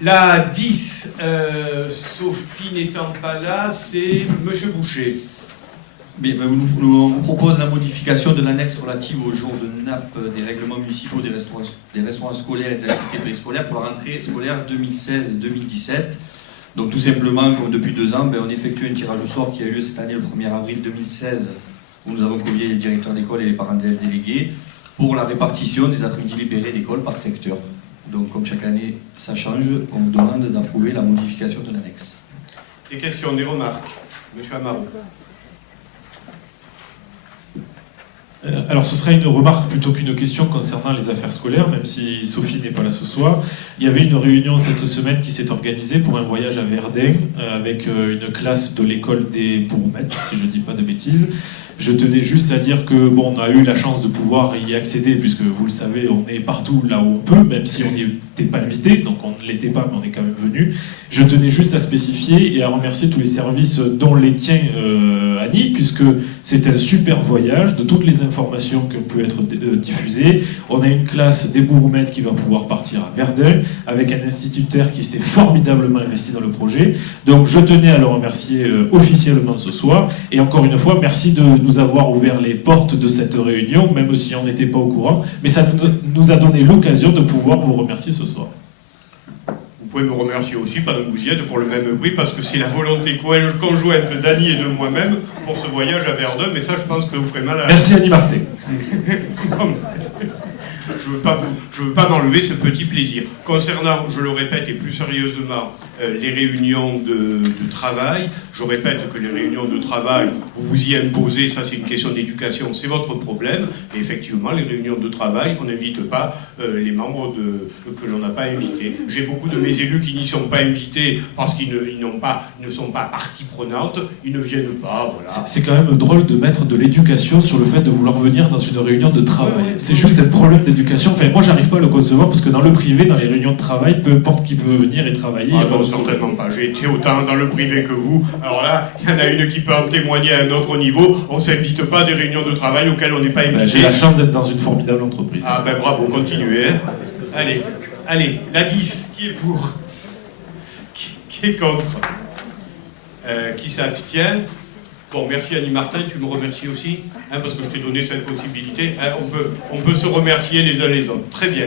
La 10, Sophie n'étant pas là, c'est Monsieur Boucher. Bien, on vous propose la modification de l'annexe relative aux jours de nappe des règlements municipaux des restaurants scolaires et des activités périscolaires pour la rentrée scolaire 2016-2017. Donc tout simplement, comme depuis 2 ans, on effectue un tirage au sort qui a eu lieu cette année le 1er avril 2016, où nous avons convié les directeurs d'école et les parents d'élèves délégués pour la répartition des après-midi libérés d'école par secteur. Donc comme chaque année ça change, on vous demande d'approuver la modification de l'annexe. Des questions, des remarques? Monsieur Amaro. Alors ce sera une remarque plutôt qu'une question concernant les affaires scolaires, même si Sophie n'est pas là ce soir. Il y avait une réunion cette semaine qui s'est organisée pour un voyage à Verdun avec une classe de l'école des Bourgmestres, si je ne dis pas de bêtises. Je tenais juste à dire que on a eu la chance de pouvoir y accéder, puisque vous le savez, on est partout là où on peut, même si on n'y était pas invité, donc on ne l'était pas, mais on est quand même venu. Je tenais juste à spécifier et à remercier tous les services, dont les tiens, Annie, puisque c'est un super voyage, de toutes les informations qui peuvent être diffusées. On a une classe des Bourgmestres qui va pouvoir partir à Verdun, avec un instituteur qui s'est formidablement investi dans le projet. Donc je tenais à le remercier officiellement ce soir, et encore une fois, merci de nous avoir ouvert les portes de cette réunion, même si on n'était pas au courant, mais ça nous a donné l'occasion de pouvoir vous remercier ce soir. Vous pouvez me remercier aussi pendant que vous y êtes pour le même prix, parce que c'est la volonté conjointe d'Annie et de moi-même pour ce voyage à Verdun, mais ça je pense que ça vous ferait mal à... Merci Annie Martin. Je veux pas m'enlever ce petit plaisir. Concernant, je le répète et plus sérieusement, les réunions de travail, je répète que les réunions de travail, vous vous y imposez, ça c'est une question d'éducation, c'est votre problème. Et effectivement, les réunions de travail, on n'invite pas les membres que l'on n'a pas invités. J'ai beaucoup de mes élus qui n'y sont pas invités parce qu'ils ne sont pas partie prenante, ils ne viennent pas, voilà. C'est quand même drôle de mettre de l'éducation sur le fait de vouloir venir dans une réunion de travail. C'est juste un problème d'éducation. Enfin, moi, j'arrive pas à le concevoir parce que dans le privé, dans les réunions de travail, peu importe qui peut venir et travailler. Ah non, certainement pas. J'ai été autant dans le privé que vous. Alors là, il y en a une qui peut en témoigner à un autre niveau. On ne s'invite pas à des réunions de travail auxquelles on n'est pas invité. J'ai la chance d'être dans une formidable entreprise. Ah ben bravo, continuez. Hein. Allez, la 10, qui est pour? Qui est contre? Qui s'abstient? Bon, merci Annie Martin, tu me remercies aussi, parce que je t'ai donné cette possibilité. On peut se remercier les uns les autres. Très bien.